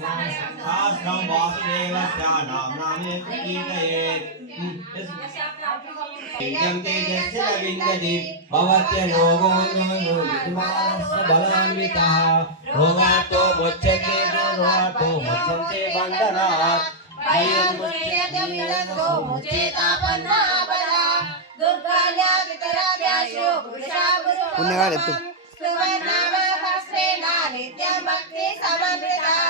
शास्त्रं वासुदेवस्य नाम्नामे प्रकीर्तयेत् यं तेजस्य विन्दति भवत्ययोगो विद्यमानस्य बलान्वितः रोगातो मुच्यते रोगातो मुच्यन्ते बन्धनात् भयं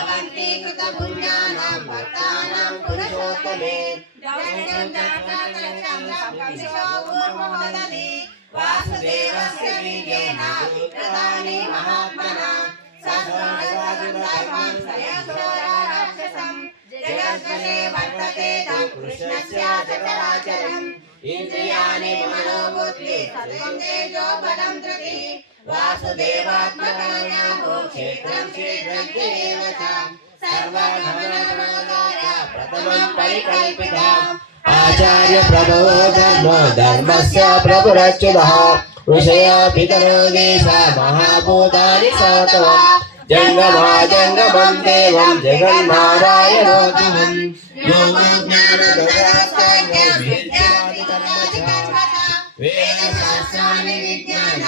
భవంతి కృత పుణ్యానాం భక్తానాం పురుషోత్తమే వాసుదేవస్య చరాచరం इन्द्रियाणि मनोबुद्धि, सर्वं तेजो बलं धृति वासुदेवात्मकर्याहो क्षेत्रं क्षेत्रज्ञेव च। सर्वधर्मनमोदाय प्रथमं परिकल्पितम्। आचार्य प्रभो धर्मो धर्मस्य प्रभुरच्युतः। महाभूतानि सतवम् जङ्गमा जङ्गमं देवं विद्या శాస్త్రాన్ని విజ్ఞాన